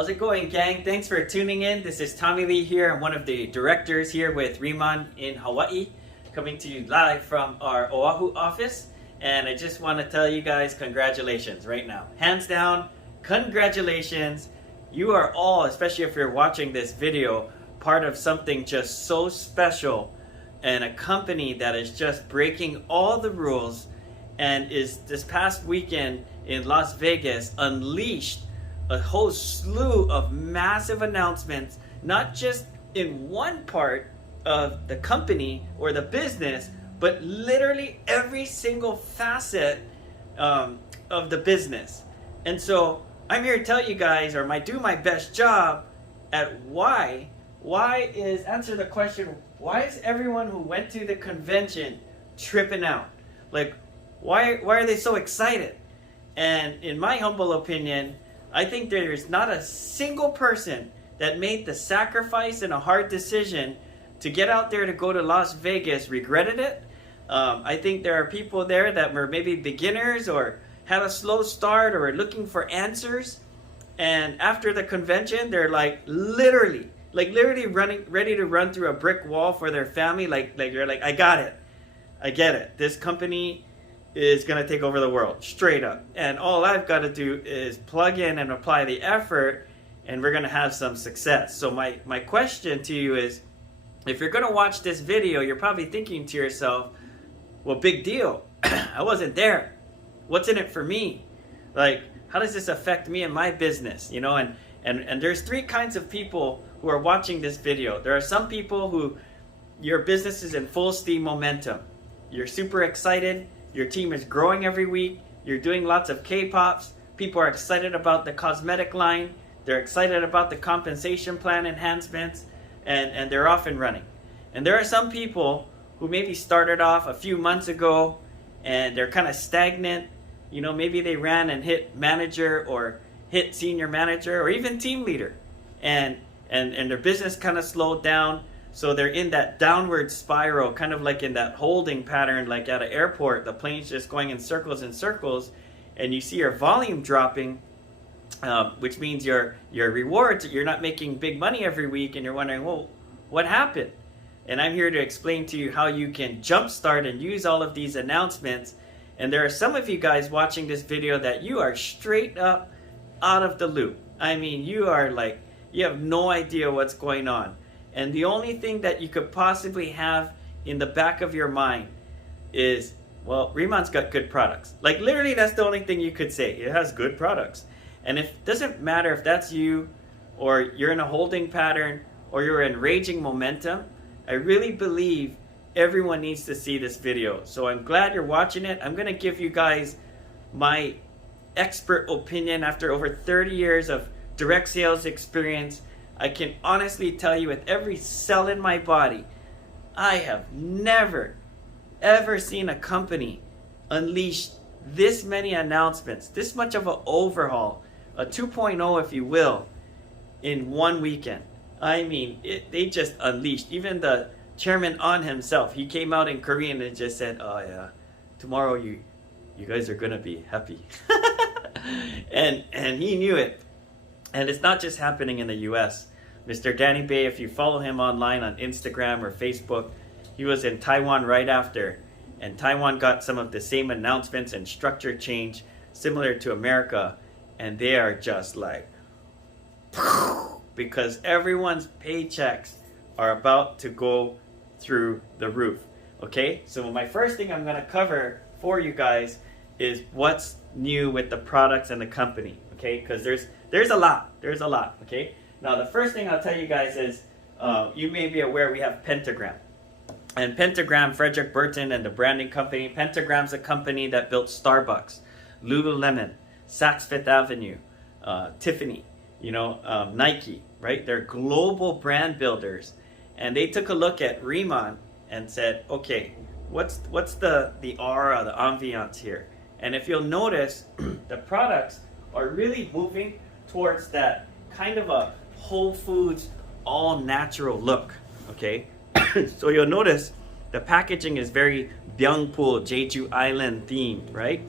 How's it going, gang? Thanks for tuning in. This is Tommy Lee here. I'm one of the directors here with Riman in Hawaii, coming to you live from our Oahu office. And I just want to tell you guys congratulations right now. Hands down, congratulations. You are all, especially if you're watching this video, part of something just so special and a company that is just breaking all the rules and is this past weekend in Las Vegas unleashed a whole slew of massive announcements, not just in one part of the company or the business, but literally every single facet of the business. And so I'm here to tell you guys, or do my best job at answer the question, why is everyone who went to the convention tripping out? Like, why are they so excited? And in my humble opinion, I think there's not a single person that made the sacrifice and a hard decision to get out there to go to Las Vegas regretted it. I think there are people there that were maybe beginners or had a slow start or are looking for answers. And after the convention, they're literally running, ready to run through a brick wall for their family. You're like, I got it. I get it. This company is going to take over the world, straight up. And all I've got to do is plug in and apply the effort, and we're going to have some success. So my question to you is, if you're going to watch this video, you're probably thinking to yourself, well, big deal. I wasn't there. What's in it for me? Like, how does this affect me and my business? You know, and there's three kinds of people who are watching this video. There are some people who your business is in full steam momentum. You're super excited. Your team is growing every week. You're doing lots of K-pops. People are excited about the cosmetic line. They're excited about the compensation plan enhancements, and they're off and running. And there are some people who maybe started off a few months ago and they're kind of stagnant. You know, maybe they ran and hit manager or hit senior manager or even team leader, and their business kind of slowed down. So they're in that downward spiral, kind of like in that holding pattern, like at an airport, the plane's just going in circles and circles, and you see your volume dropping, which means your rewards, you're not making big money every week, and you're wondering, well, what happened? And I'm here to explain to you how you can jumpstart and use all of these announcements. And there are some of you guys watching this video that you are straight up out of the loop. I mean, you have no idea what's going on. And the only thing that you could possibly have in the back of your mind is, well, Riman's got good products. Like, literally, that's the only thing you could say. It has good products. And it doesn't matter if that's you, or you're in a holding pattern, or you're in raging momentum. I really believe everyone needs to see this video. So I'm glad you're watching it. I'm going to give you guys my expert opinion after over 30 years of direct sales experience. I can honestly tell you with every cell in my body, I have never, ever seen a company unleash this many announcements, this much of an overhaul, a 2.0 if you will, in one weekend. I mean, they just unleashed. Even the chairman on himself, he came out in Korean and just said, oh yeah, tomorrow you guys are going to be happy. and he knew it. And it's not just happening in the US. Mr. Danny Bay, if you follow him online on Instagram or Facebook, he was in Taiwan right after. And Taiwan got some of the same announcements and structure change similar to America. And they are just like, because everyone's paychecks are about to go through the roof. Okay, so my first thing I'm going to cover for you guys is what's new with the products and the company. Okay, because there's a lot. Okay, now the first thing I'll tell you guys is you may be aware we have Pentagram. And Pentagram, Frederick Burton and the branding company. Pentagram's a company that built Starbucks, Lululemon, Saks Fifth Avenue, Tiffany, Nike, right? They're global brand builders. And they took a look at Riman and said, okay, what's the aura, the ambiance here? And if you'll notice, the products are really moving towards that kind of a Whole Foods, all natural look, okay? So you'll notice the packaging is very Byungpool, Jeju Island themed, right?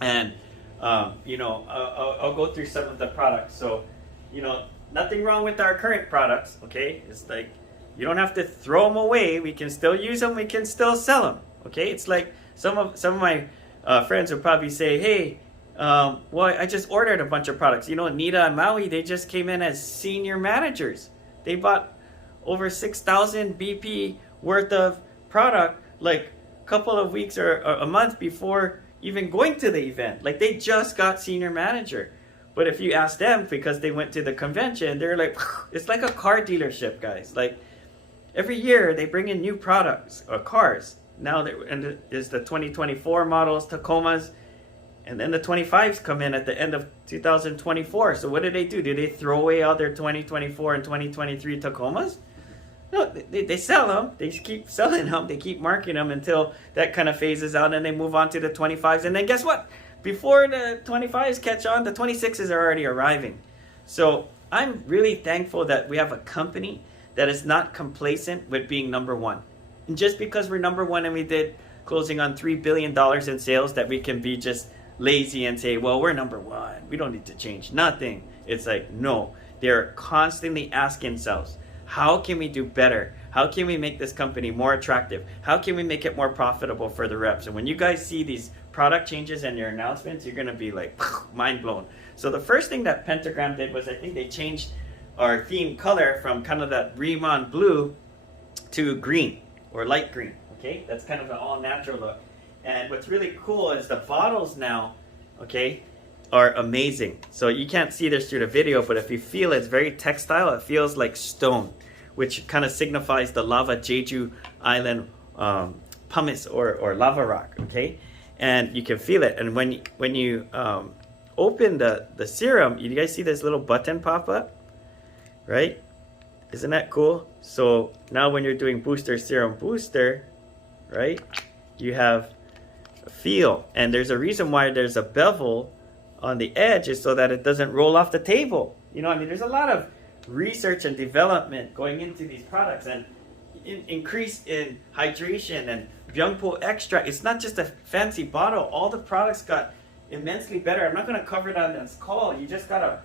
And, I'll go through some of the products. So you know, nothing wrong with our current products, okay? It's like, you don't have to throw them away. We can still use them. We can still sell them, okay? It's like some of my friends would probably say, hey, well, I just ordered a bunch of products. You know, Nita and Maui, they just came in as senior managers. They bought over 6,000 BP worth of product like a couple of weeks or a month before even going to the event. Like, they just got senior manager. But if you ask them, because they went to the convention, they're like, it's like a car dealership, guys. Like, every year they bring in new products or cars. Now there's the 2024 models, Tacomas, and then the 25s come in at the end of 2024. So what do? Do they throw away all their 2024 and 2023 Tacomas? No, they sell them. They keep selling them. They keep marketing them until that kind of phases out, and they move on to the 25s. And then guess what? Before the 25s catch on, the 26s are already arriving. So I'm really thankful that we have a company that is not complacent with being number one. And just because we're number one and we did closing on $3 billion in sales, that we can be just lazy and say, well, we're number one. We don't need to change nothing. It's like, no. They're constantly asking themselves, how can we do better? How can we make this company more attractive? How can we make it more profitable for the reps? And when you guys see these product changes and your announcements, you're going to be like mind blown. So the first thing that Pentagram did was, I think they changed our theme color from kind of that Riman blue to green or light green. Okay, that's kind of an all natural look. And what's really cool is the bottles now, okay, are amazing. So you can't see this through the video, but if you feel it's very textile, it feels like stone, which kind of signifies the lava Jeju Island pumice or lava rock, okay? And you can feel it. And when you open the serum, you guys see this little button pop up, right? Isn't that cool? So now when you're doing booster serum booster, right, you have a feel. And there's a reason why there's a bevel on the edge, is so that it doesn't roll off the table. You know, I mean, there's a lot of research and development going into these products, and increase in hydration and Byungpo extract. It's not just a fancy bottle. All the products got immensely better. I'm not going to cover it on this call. You just gotta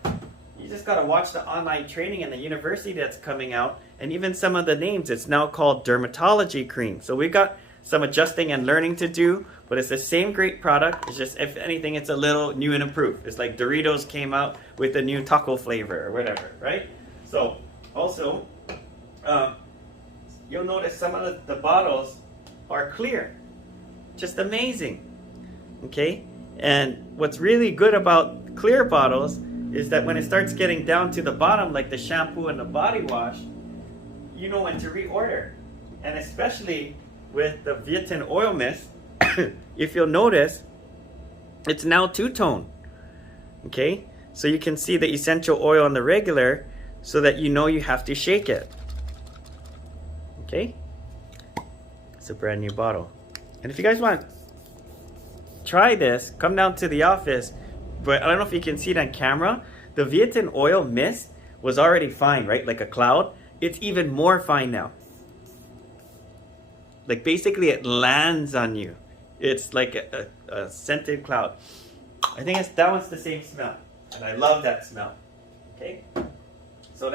watch the online training and the university that's coming out, and even some of the names. It's now called dermatology cream. So we got some adjusting and learning to do, but it's the same great product. It's just, if anything, it's a little new and improved. It's like Doritos came out with a new taco flavor or whatever, right? So also, you'll notice some of the bottles are clear. Just amazing. Okay? And what's really good about clear bottles is that when it starts getting down to the bottom, like the shampoo and the body wash, you know when to reorder. And especially with the Vietnam oil mist, if you'll notice, it's now two-tone. Okay? So you can see the essential oil on the regular, so that you know you have to shake it. Okay? It's a brand new bottle. And if you guys want to try this, come down to the office. But I don't know if you can see it on camera. The Vietnam oil mist was already fine, right? Like a cloud. It's even more fine now. Like, basically it lands on you. It's like a scented cloud. I think that one's the same smell. And I love that smell. Okay? So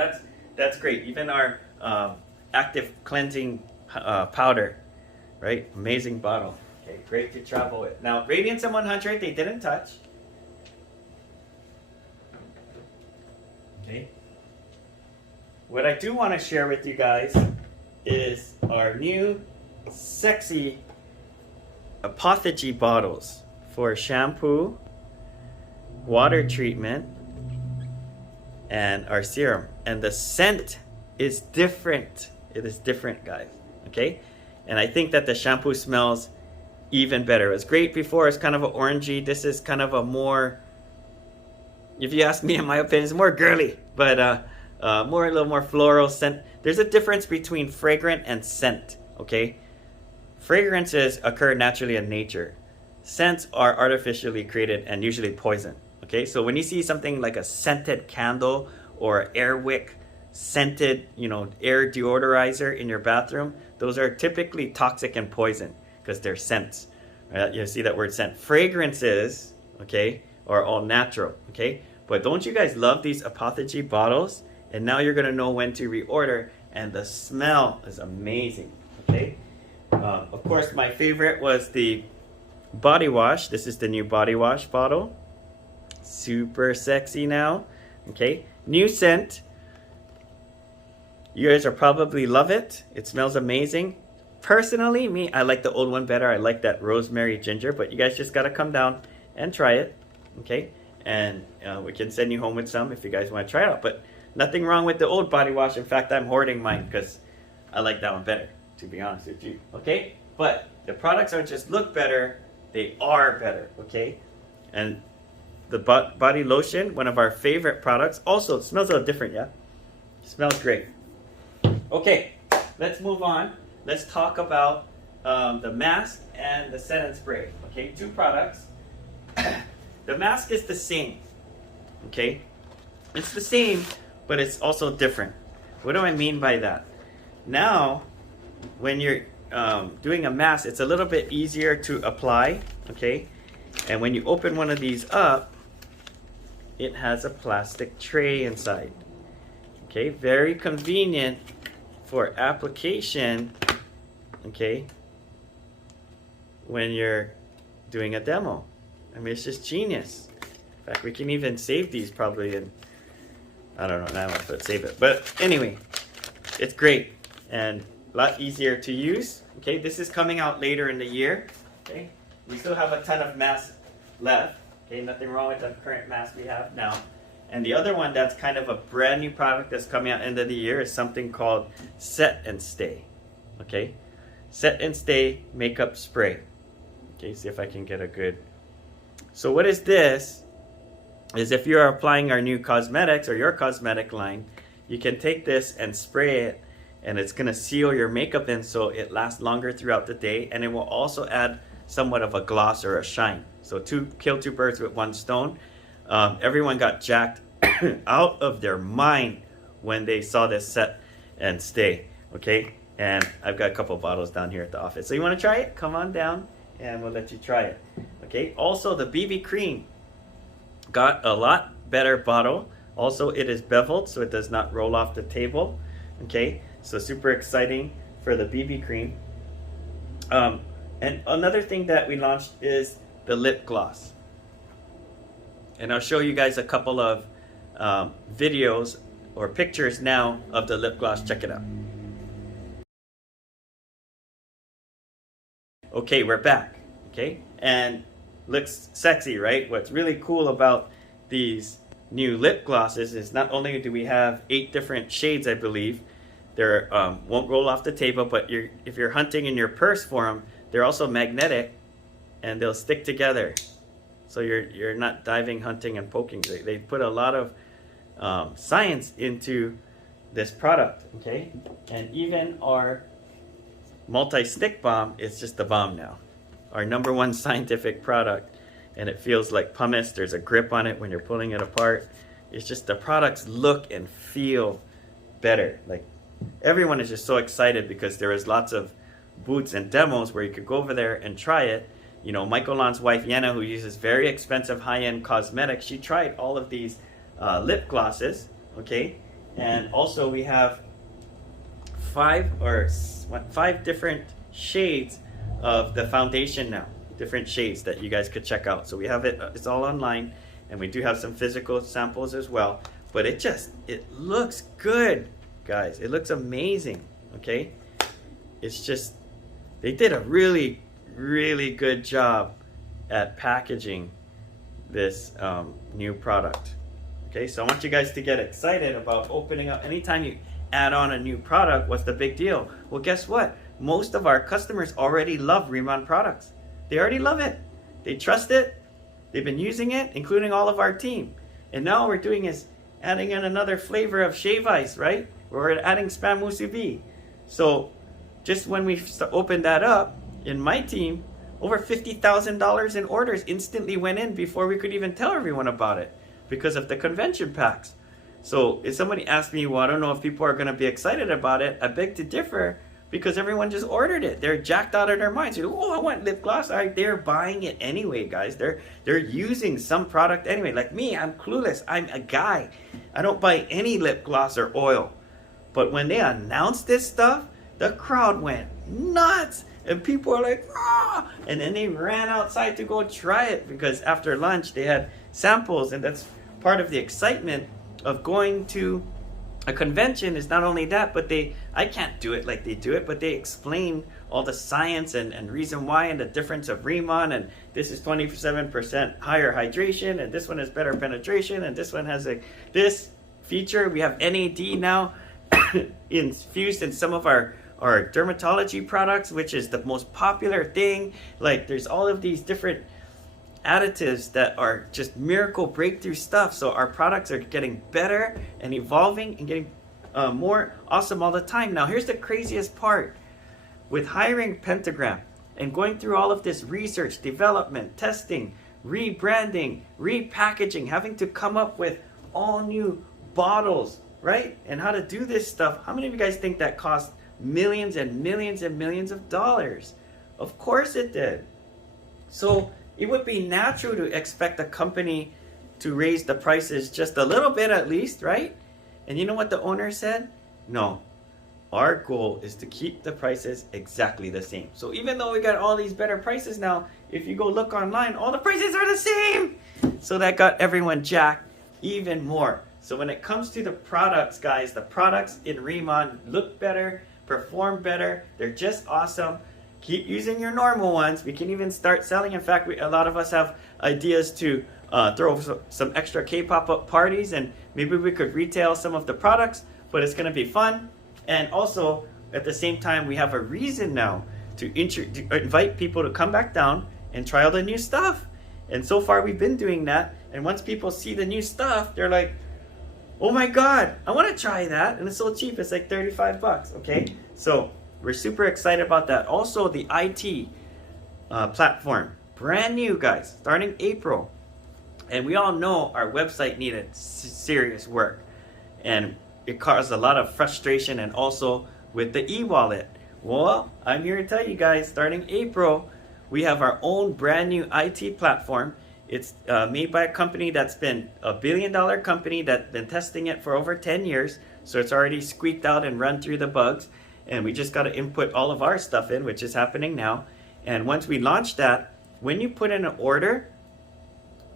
that's great. Even our active cleansing powder, right? Amazing bottle. Okay, great to travel with. Now, Radiance M100, they didn't touch. Okay. What I do want to share with you guys is our new sexy Apothy bottles for shampoo, water treatment, and our serum. And the scent is different. It is different, guys. Okay? And I think that the shampoo smells even better. It was great before. It's kind of an orangey. This is kind of a more, if you ask me, in my opinion, it's more girly, but a little more floral scent. There's a difference between fragrant and scent. Okay? Fragrances occur naturally in nature. Scents are artificially created and usually poison. Okay, so when you see something like a scented candle or air wick scented, air deodorizer in your bathroom, those are typically toxic and poison because they're scents. Right? You see that word scent. Fragrances, okay, are all natural. Okay, But don't you guys love these Apothecary bottles? And now you're gonna know when to reorder, and the smell is amazing, okay? Of course, my favorite was the body wash. This is the new body wash bottle. Super sexy now, okay? New scent. You guys are probably love it. It smells amazing. Personally, me, I like the old one better. I like that rosemary ginger, but you guys just gotta come down and try it, okay? And we can send you home with some if you guys want to try it out. But nothing wrong with the old body wash. In fact, I'm hoarding mine because I like that one better, to be honest with you, okay? But the products don't just look better, they are better, okay? And the body lotion, one of our favorite products, also it smells a little different, yeah? It smells great. Okay, let's move on. Let's talk about the mask and the set and spray. Okay, two products. The mask is the same. Okay, it's the same, but it's also different. What do I mean by that? Now, when you're doing a mask, it's a little bit easier to apply. Okay, and when you open one of these up, it has a plastic tray inside. Okay, very convenient for application, okay, when you're doing a demo. I mean, it's just genius. In fact, we can even save these probably in, I don't know, I don't know if save it. But anyway, it's great and a lot easier to use. Okay, this is coming out later in the year. Okay, we still have a ton of masks left. Okay, nothing wrong with the current mask we have now. And the other one that's kind of a brand new product that's coming out end of the year is something called Set and Stay. Okay, Set and Stay makeup spray. Okay, see if I can get a good. So what is this? Is if you're applying our new cosmetics or your cosmetic line, you can take this and spray it, and it's gonna seal your makeup in so it lasts longer throughout the day, and it will also add somewhat of a gloss or a shine. So kill two birds with one stone. Everyone got jacked out of their mind when they saw this Set and Stay, okay? And I've got a couple bottles down here at the office. So you want to try it? Come on down and we'll let you try it, okay? Also, the BB cream got a lot better bottle. Also, it is beveled, so it does not roll off the table, okay? So super exciting for the BB cream. And another thing that we launched is the lip gloss. And I'll show you guys a couple of videos or pictures now of the lip gloss. Check it out. Okay, we're back. Okay, and looks sexy, right? What's really cool about these new lip glosses is not only do we have 8 different shades, I believe, they won't roll off the table, but if you're hunting in your purse for them, they're also magnetic and they'll stick together. So you're not diving, hunting, and poking. They put a lot of science into this product, okay? And even our multi-stick bomb is just a bomb now. Our #1 scientific product, and it feels like pumice. There's a grip on it when you're pulling it apart. It's just the products look and feel better. Like everyone is just so excited because there is lots of booths and demos where you could go over there and try it. You know, Michael Lon's wife, Yenna, who uses very expensive high-end cosmetics, she tried all of these lip glosses, okay? And also we have 5 different shades of the foundation now. Different shades that you guys could check out. So we have it, it's all online, and we do have some physical samples as well. But it looks good, guys. It looks amazing, okay? It's just, they did a really good job at packaging this new product. Okay, so I want you guys to get excited about opening up. Anytime you add on a new product, what's the big deal? Well, guess what? Most of our customers already love Riman products. They already love it. They trust it. They've been using it, including all of our team. And now all we're doing is adding in another flavor of shave ice, right? We're adding spam musubi. So just when we opened that up, in my team, over $50,000 in orders instantly went in before we could even tell everyone about it because of the convention packs. So if somebody asked me, well, I don't know if people are going to be excited about it, I beg to differ, because everyone just ordered it. They're jacked out of their minds. Oh, I want lip gloss. All right, they're buying it anyway, guys. They're using some product anyway. Like me, I'm clueless. I'm a guy. I don't buy any lip gloss or oil. But when they announced this stuff, the crowd went nuts. And people are like, ah! And then they ran outside to go try it, because after lunch they had samples. And that's part of the excitement of going to a convention, is not only that, but I can't do it like they do it, but they explain all the science and reason why, and the difference of Riman, and this is 27% higher hydration, and this one has better penetration, and this one has this feature. We have NAD now infused in some of our dermatology products, which is the most popular thing. Like, there's all of these different additives that are just miracle breakthrough stuff. So our products are getting better and evolving and getting more awesome all the time. Now, here's the craziest part. With hiring Pentagram and going through all of this research, development, testing, rebranding, repackaging, having to come up with all new bottles, right? And how to do this stuff. How many of you guys think that cost millions and millions and millions of dollars? Of course it did. So it would be natural to expect a company to raise the prices just a little bit at least, right? And you know what the owner said? No, our goal is to keep the prices exactly the same. So even though we got all these better prices now, if you go look online, all the prices are the same. So that got everyone jacked even more. So when it comes to the products, guys, the products in Riman look better, perform better. They're just awesome. Keep using your normal ones. We can even start selling. In fact, a lot of us have ideas to throw some extra K-pop parties, and maybe we could retail some of the products, but it's going to be fun. And also, at the same time, we have a reason now to invite people to come back down and try all the new stuff. And so far, we've been doing that. And once people see the new stuff, they're like, oh my God, I want to try that. And it's so cheap. It's like 35 bucks, okay? So we're super excited about that. Also, the IT platform, brand new, guys, starting April. And we all know our website needed serious work. And it caused a lot of frustration, and also with the e-wallet. Well, I'm here to tell you guys, starting April, we have our own brand new IT platform. It's made by a company that's been a billion-dollar company that's been testing it for over 10 years. So it's already squeaked out and run through the bugs. And we just got to input all of our stuff in, which is happening now. And once we launch that, when you put in an order,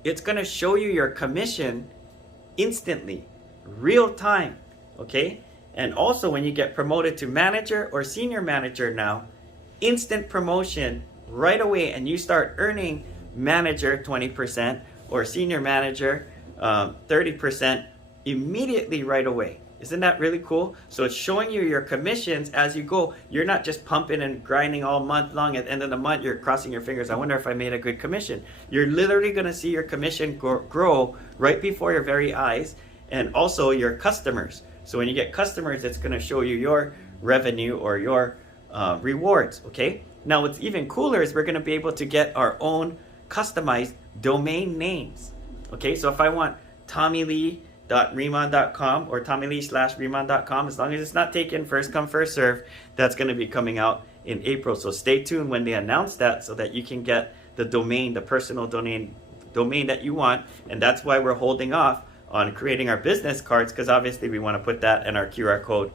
it's going to show you your commission instantly, real time, okay? And also when you get promoted to manager or senior manager now, instant promotion right away, and you start earning manager 20% or senior manager 30% immediately right away. Isn't that really cool? So it's showing you your commissions as you go. You're not just pumping and grinding all month long. At the end of the month, you're crossing your fingers. I wonder if I made a good commission. You're literally going to see your commission grow right before your very eyes, and also your customers. So when you get customers, it's going to show you your revenue or your rewards, okay? Now what's even cooler is we're going to be able to get our own customized domain names, okay? So if I want TommyLee.Riman.com or TommyLee/Riman.com, as long as it's not taken, first come, first serve, that's going to be coming out in April. So stay tuned when they announce that, so that you can get the domain, the personal domain that you want. And that's why we're holding off on creating our business cards, because obviously we want to put that and our QR code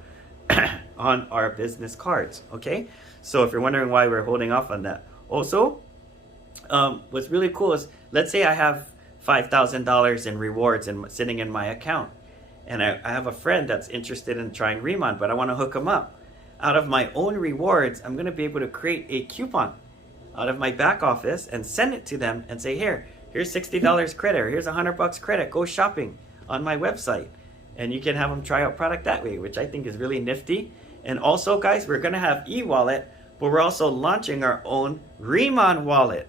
on our business cards, okay? So if you're wondering why we're holding off on that. Also, what's really cool is, let's say I have $5,000 in rewards sitting in my account, and I have a friend that's interested in trying Riman, but I want to hook him up. Out of my own rewards, I'm going to be able to create a coupon out of my back office and send it to them and say, here's $60 credit, or here's $100 credit, go shopping on my website. And you can have them try out product that way, which I think is really nifty. And also, guys, we're going to have e-wallet, but we're also launching our own Riman wallet.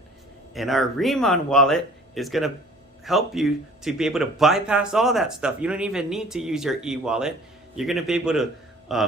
And our Riman wallet is going to help you to be able to bypass all that stuff. You don't even need to use your e-wallet. You're going to be able to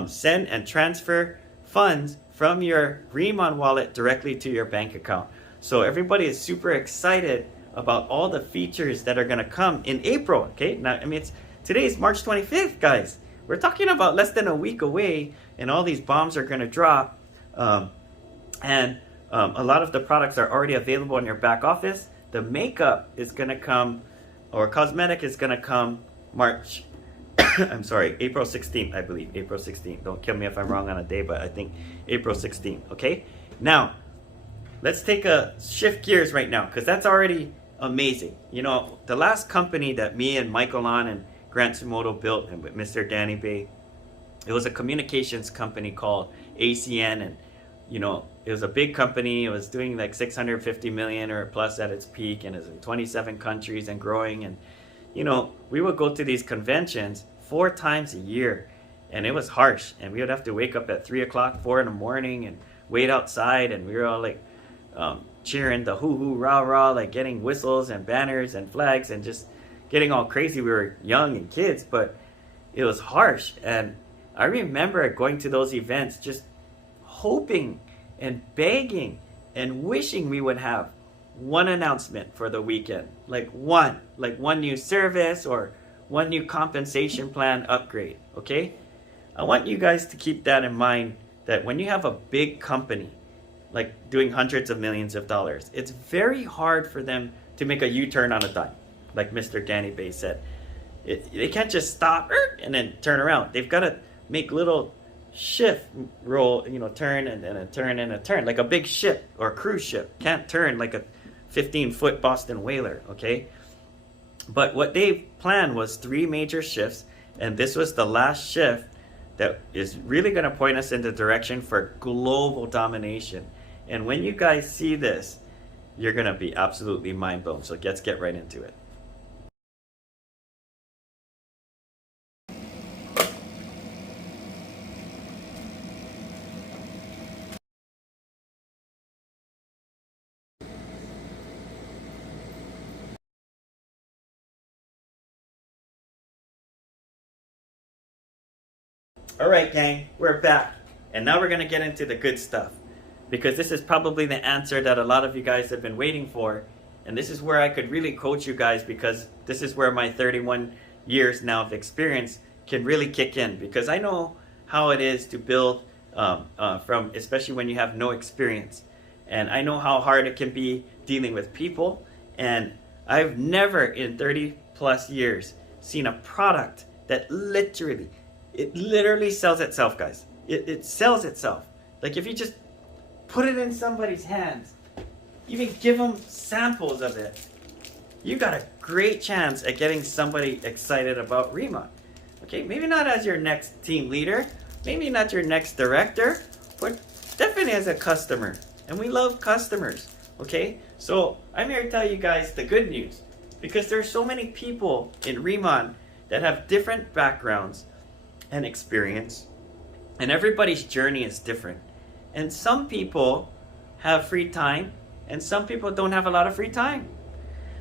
send and transfer funds from your Riman wallet directly to your bank account. So everybody is super excited about all the features that are going to come in April. Okay, now I mean, today is March 25th, guys. We're talking about less than a week away, and all these bombs are going to drop. And a lot of the products are already available in your back office. The makeup is going to come, or cosmetic is going to come March. I'm sorry, April 16th, I believe. April 16th. Don't kill me if I'm wrong on a day, but I think April 16th. Okay? Now, let's take a shift gears right now, because that's already amazing. You know, the last company that me and Michael on and Grant Sumoto built, and with Mr. Danny Bay, it was a communications company called ACN, and you know, it was a big company. It was doing like 650 million or plus at its peak, and it was in 27 countries and growing. And you know, we would go to these conventions 4 times a year, and it was harsh. And we would have to wake up at 3 o'clock, 4 in the morning, and wait outside. And we were all like cheering the hoo hoo rah rah, like getting whistles and banners and flags and just getting all crazy. We were young and kids, but it was harsh. And I remember going to those events just hoping and begging and wishing we would have one announcement for the weekend, like one new service or one new compensation plan upgrade. Okay, I want you guys to keep that in mind, that when you have a big company like doing hundreds of millions of dollars, it's very hard for them to make a U-turn on a dime, like Mr. Danny Bay said. They can't just stop and then turn around. They've got to make little shift, roll, you know, turn and then a turn and a turn, like a big ship or a cruise ship can't turn like a 15-foot Boston whaler. Okay, but what they planned was 3 major shifts, and this was the last shift that is really going to point us in the direction for global domination. And when you guys see this, you're going to be absolutely mind blown. So let's get right into it. All right, gang, we're back. And now we're going to get into the good stuff, because this is probably the answer that a lot of you guys have been waiting for. And this is where I could really coach you guys, because this is where my 31 years now of experience can really kick in, because I know how it is to build from, especially when you have no experience. And I know how hard it can be dealing with people. And I've never in 30 plus years seen a product that literally sells itself, guys. It sells itself. Like if you just put it in somebody's hands, even give them samples of it, you got a great chance at getting somebody excited about Riman. Okay, maybe not as your next team leader, maybe not your next director, but definitely as a customer. And we love customers. Okay, so I'm here to tell you guys the good news, because there's so many people in Riman that have different backgrounds and experience, and everybody's journey is different. And some people have free time, and some people don't have a lot of free time,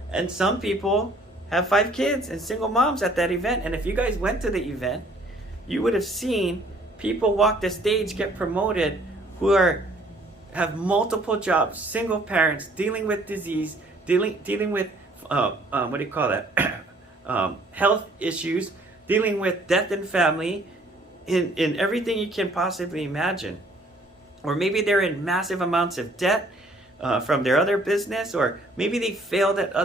and some people have 5 kids and single moms at that event. And if you guys went to the event, you would have seen people walk the stage, get promoted, who have multiple jobs, single parents, dealing with disease, dealing with what do you call that health issues, dealing with death in family, in everything you can possibly imagine. Or maybe they're in massive amounts of debt from their other business, or maybe they failed at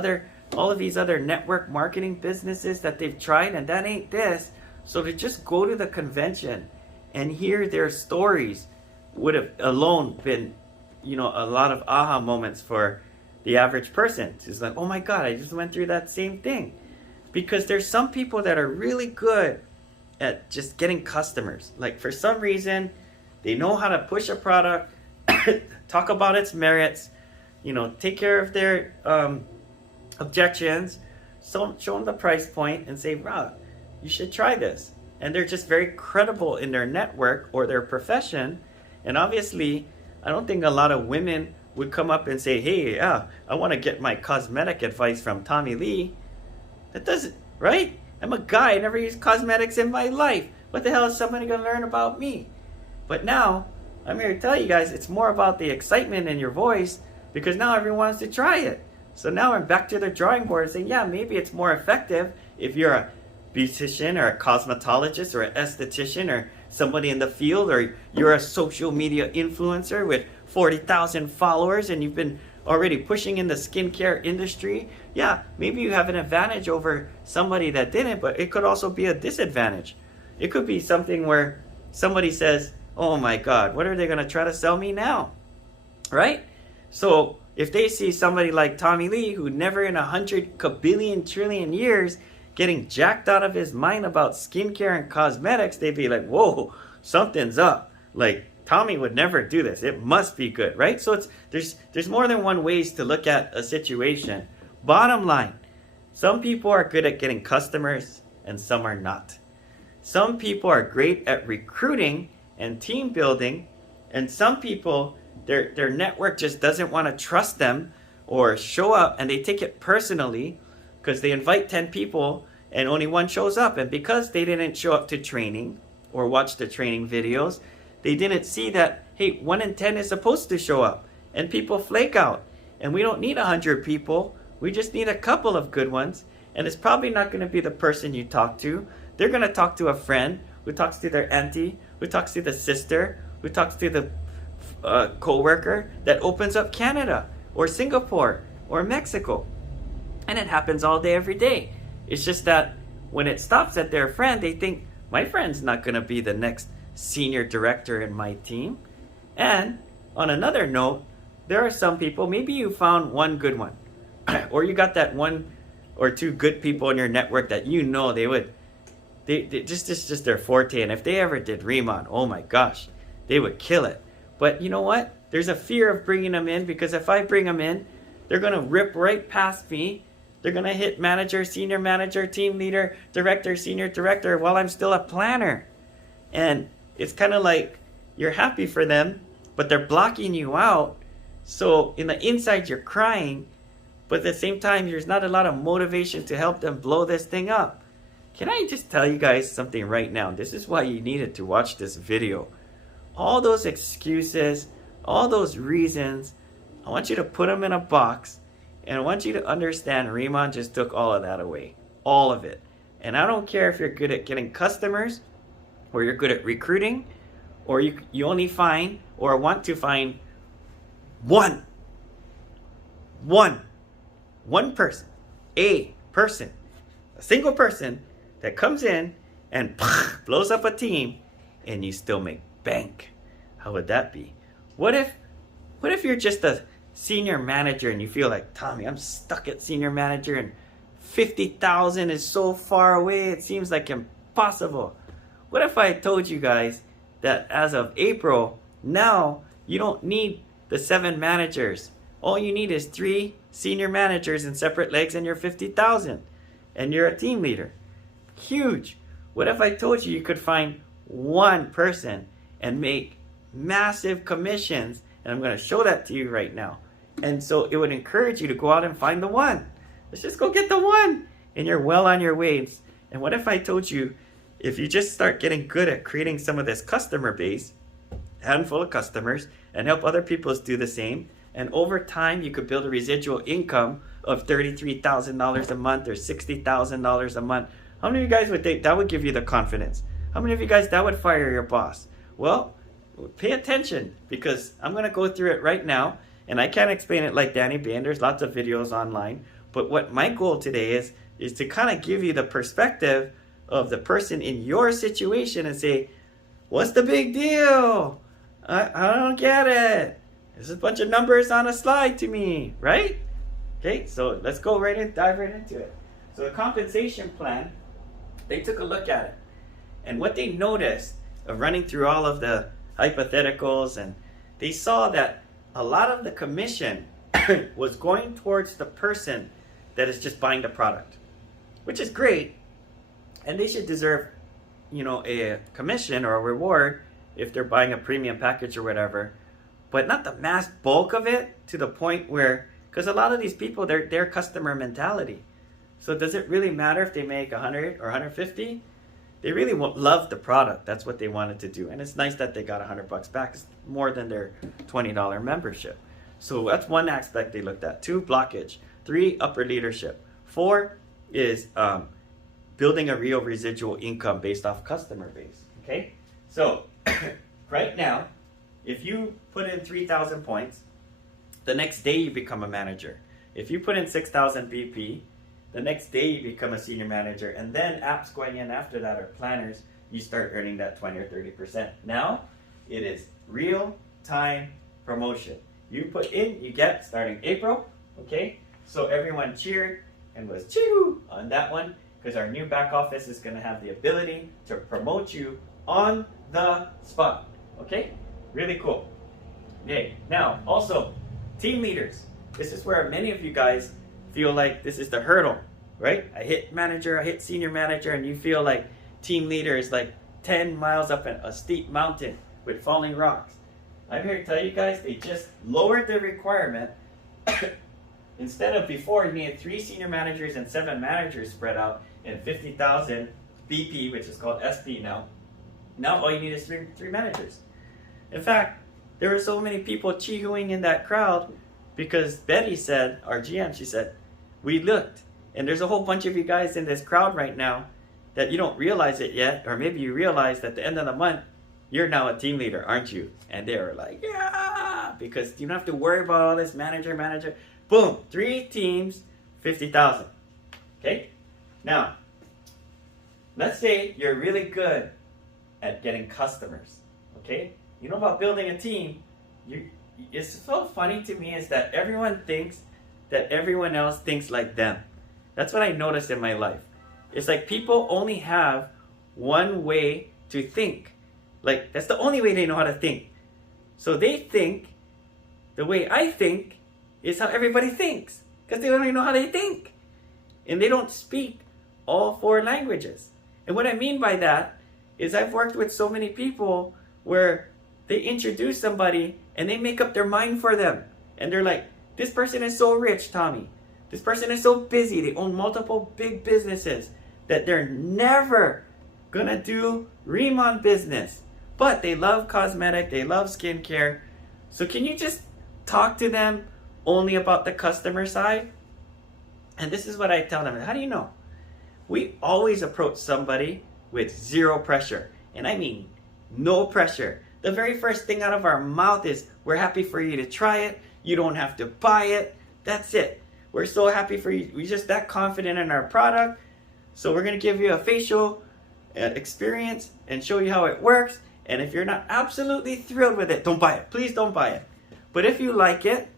all of these other network marketing businesses that they've tried, and that ain't this. So to just go to the convention and hear their stories would have alone been, you know, a lot of aha moments for the average person. It's like, oh my God, I just went through that same thing. Because there's some people that are really good at just getting customers. Like for some reason, they know how to push a product, talk about its merits, you know, take care of their objections, so show them the price point and say, wow, you should try this. And they're just very credible in their network or their profession. And obviously, I don't think a lot of women would come up and say, hey, yeah, I want to get my cosmetic advice from Tommy Lee. That doesn't, right? I'm a guy, I never used cosmetics in my life. What the hell is somebody going to learn about me? But now, I'm here to tell you guys, it's more about the excitement in your voice, because now everyone wants to try it. So now I'm back to the drawing board saying, yeah, maybe it's more effective if you're a beautician or a cosmetologist or an esthetician or somebody in the field, or you're a social media influencer with 40,000 followers and you've been already pushing in the skincare industry, yeah, maybe you have an advantage over somebody that didn't, but it could also be a disadvantage. It could be something where somebody says, oh my God, what are they going to try to sell me now? Right? So if they see somebody like Tommy Lee, who never in 100 kabillion trillion years getting jacked out of his mind about skincare and cosmetics, they'd be like, whoa, something's up. Like, Tommy would never do this. It must be good, right? So there's more than one ways to look at a situation. Bottom line, some people are good at getting customers and some are not. Some people are great at recruiting and team building, and some people, their network just doesn't want to trust them or show up, and they take it personally because they invite 10 people and only one shows up. And because they didn't show up to training or watch the training videos, they didn't see that, hey, 1 in 10 is supposed to show up, and people flake out. And we don't need 100 people. We just need a couple of good ones. And it's probably not going to be the person you talk to. They're going to talk to a friend who talks to their auntie, who talks to the sister, who talks to the co-worker that opens up Canada or Singapore or Mexico. And it happens all day, every day. It's just that when it stops at their friend, they think, my friend's not going to be the next senior director in my team. And on another note, there are some people, maybe you found one good one, or you got that 1 or 2 good people in your network that you know they just their forte. And if they ever did Riman, oh my gosh, they would kill it. But you know what? There's a fear of bringing them in, because if I bring them in, they're going to rip right past me. They're going to hit manager, senior manager, team leader, director, senior director while I'm still a planner. And it's kind of like you're happy for them, but they're blocking you out. So in the inside, you're crying, but at the same time, there's not a lot of motivation to help them blow this thing up. Can I just tell you guys something right now? This is why you needed to watch this video. All those excuses, all those reasons, I want you to put them in a box, and I want you to understand Riman just took all of that away. All of it. And I don't care if you're good at getting customers, or you're good at recruiting, or you only find or want to find one person, a single person that comes in and blows up a team, and you still make bank. How would that be? What if you're just a senior manager and you feel like, Tommy, I'm stuck at senior manager and 50,000 is so far away, it seems like impossible. What if I told you guys that as of April, now you don't need the 7 managers. All you need is 3 senior managers in separate legs, and you're 50,000 and you're a team leader. Huge. What if I told you could find one person and make massive commissions? And I'm going to show that to you right now. And so it would encourage you to go out and find the one. Let's just go get the one, and you're well on your way. And what if I told you, if you just start getting good at creating some of this customer base, handful of customers, and help other people do the same, and over time you could build a residual income of $33,000 a month or $60,000 a month. How many of you guys would think that would give you the confidence? How many of you guys that would fire your boss? Well, pay attention, because I'm going to go through it right now, and I can't explain it like Danny Bain. There's lots of videos online. But what my goal today is to kind of give you the perspective of the person in your situation and say, what's the big deal? I don't get it. There's a bunch of numbers on a slide to me, right? Okay, so let's go right in, dive right into it. So the compensation plan, they took a look at it. And what they noticed of running through all of the hypotheticals, and they saw that a lot of the commission was going towards the person that is just buying the product, which is great. And they should deserve, a commission or a reward if they're buying a premium package or whatever, but not the mass bulk of it to the point where, because a lot of these people, they're customer mentality. So does it really matter if they make 100 or 150? They really love the product. That's what they wanted to do. And it's nice that they got $100 back. It's more than their $20 membership. So that's one aspect they looked at. 2, blockage. 3, upper leadership. 4 is building a real residual income based off customer base. Okay, so right now, if you put in 3,000 points, the next day you become a manager. If you put in 6,000 BP, the next day you become a senior manager, and then apps going in after that are planners, you start earning that 20 or 30%. Now, it is real time promotion. You put in, you get starting April, okay? So everyone cheered and was choo on that one, because our new back office is gonna have the ability to promote you on the spot, okay? Really cool. Okay, now also, team leaders. This is where many of you guys feel like this is the hurdle, right? I hit manager, I hit senior manager, and you feel like team leader is like 10 miles up a steep mountain with falling rocks. I'm here to tell you guys, they just lowered the requirement. Instead of before, you needed 3 senior managers and 7 managers spread out in 50,000 BP, which is called SP now. Now all you need is three managers. In fact, there were so many people chee-hooing in that crowd because Betty said, our GM, she said, we looked, and there's a whole bunch of you guys in this crowd right now that you don't realize it yet, or maybe you realize that at the end of the month, you're now a team leader, aren't you? And they were like, yeah, because you don't have to worry about all this manager. Boom, 3 teams, 50,000. Okay? Now, let's say you're really good at getting customers. Okay? You know about building a team, it's so funny to me is that everyone thinks that everyone else thinks like them. That's what I noticed in my life. It's like people only have one way to think. Like, that's the only way they know how to think. So they think the way I think is how everybody thinks, because they don't even know how they think. And they don't speak all 4 languages. And what I mean by that is I've worked with so many people where they introduce somebody and they make up their mind for them. And they're like, this person is so rich, Tommy. This person is so busy. They own multiple big businesses that they're never gonna do Riman business. But they love cosmetic, they love skincare. So can you just talk to them only about the customer side? And this is what I tell them. How do you know? We always approach somebody with 0 pressure. And I mean no pressure. The very first thing out of our mouth is, we're happy for you to try it. You don't have to buy it. That's it. We're so happy for you. We're just that confident in our product. So we're going to give you a facial experience and show you how it works. And if you're not absolutely thrilled with it, don't buy it. Please don't buy it. But if you like it,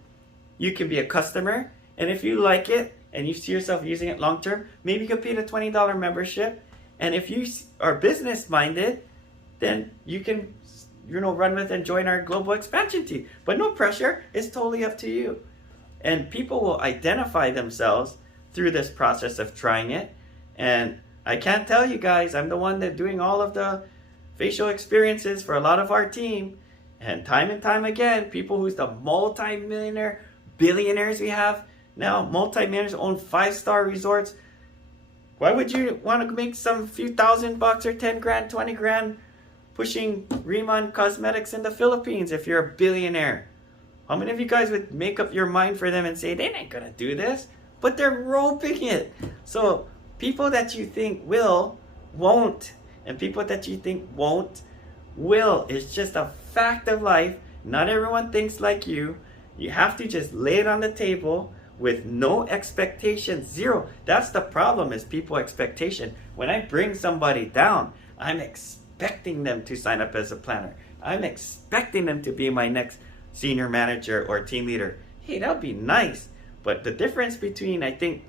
you can be a customer. And if you like it and you see yourself using it long term, maybe you could pay the $20 membership. And if you are business minded, then you can run with and join our global expansion team. But no pressure. It's totally up to you. And people will identify themselves through this process of trying it. And I can't tell you guys, I'm the one that's doing all of the facial experiences for a lot of our team. And time again, people who's the multi-millionaire, billionaires we have now, multi-millionaires own 5-star resorts. Why would you want to make some few $1,000 or 10 grand, 20 grand pushing Riman Cosmetics in the Philippines if you're a billionaire? How many of you guys would make up your mind for them and say, they ain't gonna do this? But they're roping it. So people that you think will, won't. And people that you think won't, will. It's just a fact of life. Not everyone thinks like you. You have to just lay it on the table with no expectations, 0. That's the problem, is people expectation. When I bring somebody down, I'm expecting them to sign up as a planner. I'm expecting them to be my next senior manager or team leader. Hey, that would be nice. But the difference between, I think,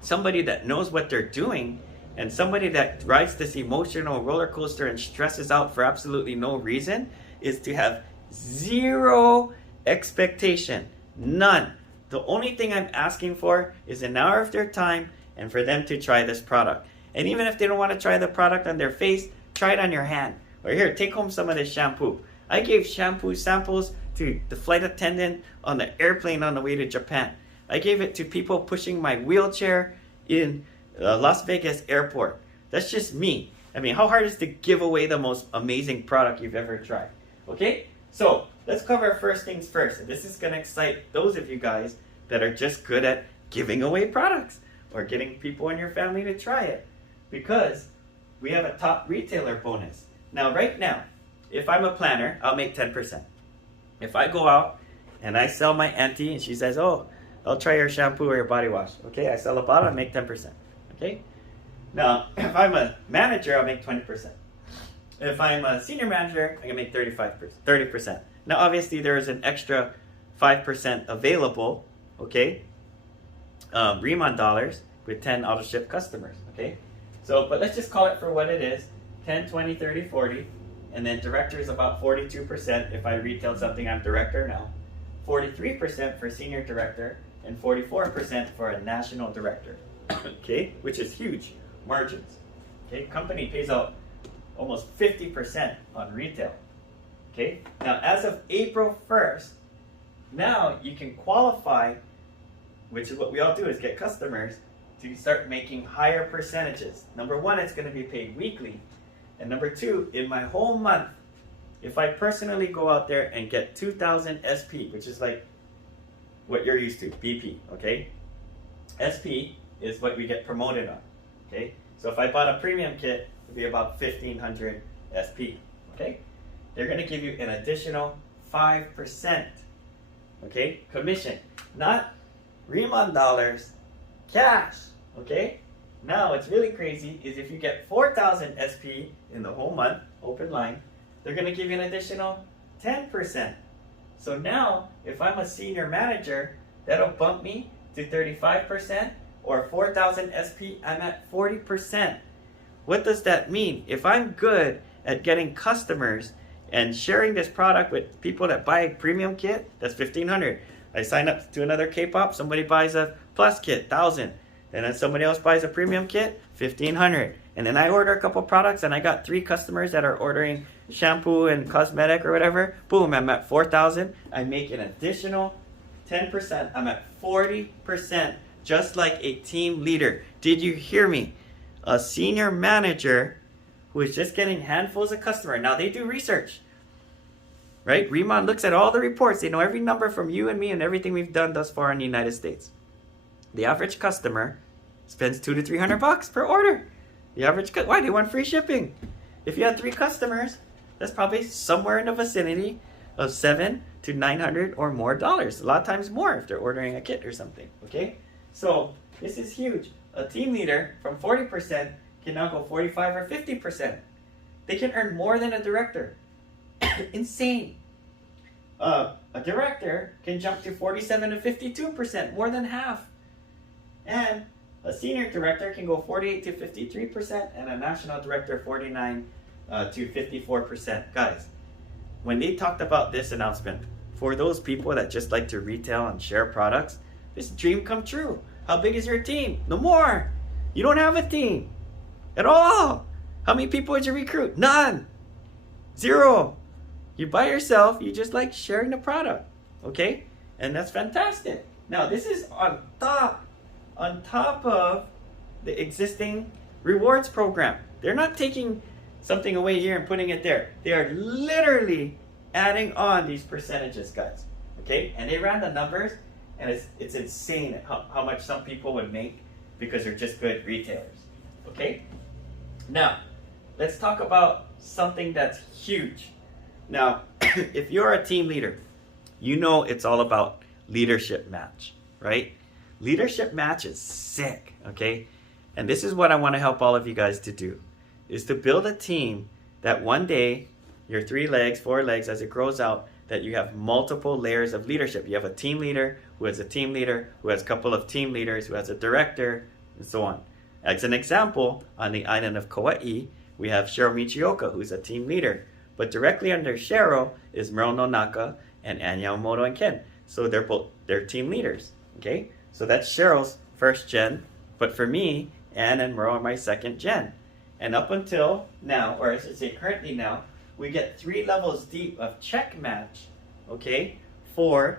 somebody that knows what they're doing and somebody that rides this emotional roller coaster and stresses out for absolutely no reason is to have 0 expectation. None. The only thing I'm asking for is an hour of their time and for them to try this product. And even if they don't want to try the product on their face, try it on your hand. Or here, take home some of this shampoo. I gave shampoo samples to the flight attendant on the airplane on the way to Japan. I gave it to people pushing my wheelchair in Las Vegas airport. That's just me. I mean, how hard is to give away the most amazing product you've ever tried? Okay? So, let's cover first things first. And this is going to excite those of you guys that are just good at giving away products or getting people in your family to try it. because we have a top retailer bonus. Now, right now, if I'm a planner, I'll make 10%. If I go out and I sell my auntie and she says, oh, I'll try your shampoo or your body wash. Okay, I sell a bottle, I make 10%. Okay? Now, if I'm a manager, I'll make 20%. If I'm a senior manager, I can make 30%. Now, obviously, there is an extra 5% available, okay? Riman dollars with 10 auto-ship customers, okay? So, but let's just call it for what it is, 10, 20, 30, 40. And then director is about 42% if I retail something, I'm director now. 43% for senior director, and 44% for a national director, okay? Which is huge margins, okay? Company pays out almost 50% on retail, okay? Now, as of April 1st, now you can qualify, which is what we all do, is get customers to start making higher percentages. Number one, it's going to be paid weekly. And number two, in my whole month, if I personally go out there and get 2,000 SP, which is like what you're used to, BP, okay? SP is what we get promoted on, okay? So if I bought a premium kit, it would be about 1,500 SP, okay? They're going to give you an additional 5%, okay? Commission, not Riman dollars, cash, okay? Now, what's really crazy is if you get 4,000 SP in the whole month, open line, they're going to give you an additional 10%. So now, if I'm a senior manager, that'll bump me to 35%, or 4,000 SP, I'm at 40%. What does that mean? If I'm good at getting customers and sharing this product with people that buy a premium kit, that's 1,500. I sign up to another K-pop, somebody buys a plus kit, 1,000. And then somebody else buys a premium kit, 1,500. And then I order a couple products and I got 3 customers that are ordering shampoo and cosmetic or whatever. Boom, I'm at 4,000. I make an additional 10%. I'm at 40%, just like a team leader. Did you hear me? A senior manager who is just getting handfuls of customers. Now they do research, right? Riman looks at all the reports. They know every number from you and me and everything we've done thus far in the United States. The average customer spends $200 to $300 per order. The average, why? They want free shipping. If you had 3 customers, that's probably somewhere in the vicinity of $700 to $900 or more dollars. A lot of times more if they're ordering a kit or something, okay? So this is huge. A team leader from 40% can now go 45 or 50%. They can earn more than a director. Insane. A director can jump to 47 to 52%, more than half. And a senior director can go 48 to 53%, and a national director 49 to 54%. Guys, when they talked about this announcement, for those people that just like to retail and share products, this dream come true. How big is your team? No more. You don't have a team at all. How many people would you recruit? None. 0. You by yourself, you just like sharing the product, okay? And that's fantastic. Now, this is on top of the existing rewards program. They're not taking something away here and putting it there. They are literally adding on these percentages, guys, okay? And they ran the numbers, and it's insane how much some people would make because they're just good retailers, okay? Now, let's talk about something that's huge. Now, if you're a team leader, you know it's all about leadership match, right? Leadership match is sick, okay? And this is what I want to help all of you guys to do, is to build a team that one day, your 3 legs, 4 legs, as it grows out, that you have multiple layers of leadership. You have a team leader who has a team leader, who has a couple of team leaders, who has a director, and so on. As an example, on the island of Kauai, we have Cheryl Michioka, who's a team leader. But directly under Cheryl is Meryl Nonaka and Ann Yamamoto and Ken. So they're team leaders, okay? So that's Cheryl's first gen. But for me, Ann and Meryl are my second gen. And up until now, or I should say currently now, we get 3 levels deep of check match, okay, for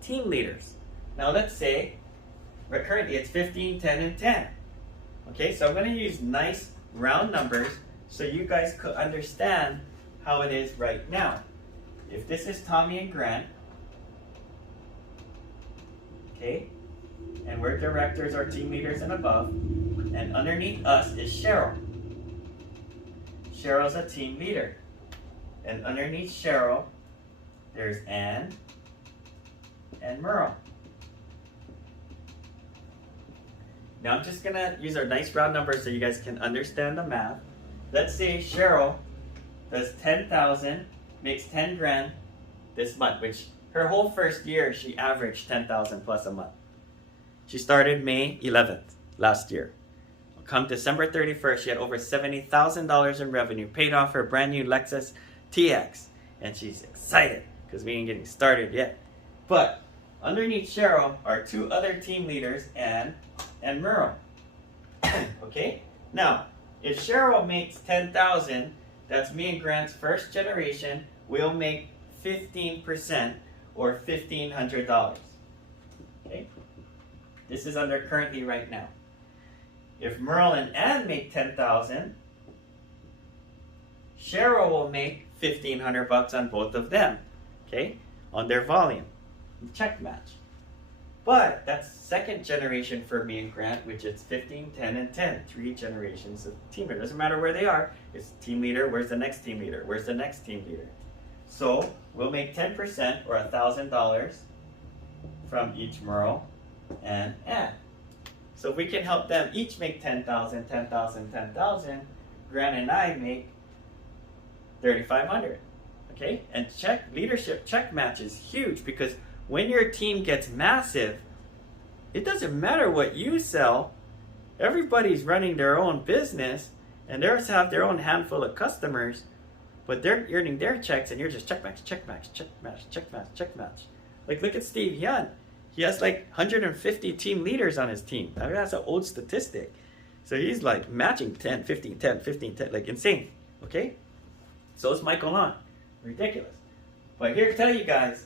team leaders. Now let's say, currently it's 15, 10, and 10. Okay, so I'm going to use nice round numbers so you guys could understand how it is right now. If this is Tommy and Grant, okay, and we're directors or team leaders and above, And underneath us is Cheryl. Cheryl's a team leader. And underneath Cheryl, there's Ann and Merle. Now I'm just gonna use our nice round numbers so you guys can understand the math. Let's say Cheryl does 10,000, makes 10 grand this month, which her whole first year she averaged 10,000 plus a month. She started May 11th last year. Come December 31st, she had over $70,000 in revenue, paid off her brand new Lexus TX, and she's excited because we ain't getting started yet. But underneath Cheryl are two other team leaders, Ann and Merle. Okay? Now, if Cheryl makes 10,000, that's me and Grant's first generation, we'll make 15% or $1,500. Okay? This is under currently right now. If Merle and Ann make 10,000, Cheryl will make $1,500 on both of them, okay, on their volume. Check match. But that's second generation for me and Grant, which is 15, 10, and 10. 3 generations of team leader. Doesn't matter where they are. It's team leader. Where's the next team leader? Where's the next team leader? So we'll make 10% or $1,000 from each Merle and Ann. So if we can help them each make 10,000, 10,000, 10,000, Grant and I make 3,500. Okay? And leadership check match is huge because when your team gets massive, it doesn't matter what you sell. Everybody's running their own business and theirs have their own handful of customers, but they're earning their checks and you're just check match, check match, check match, check match, check match. Like look at Steve Young. He has like 150 team leaders on his team. I mean, that's an old statistic. So he's like matching 10, 15, 10, 15, 10, like insane. Okay? So is Michael Long. Ridiculous. But here to tell you guys,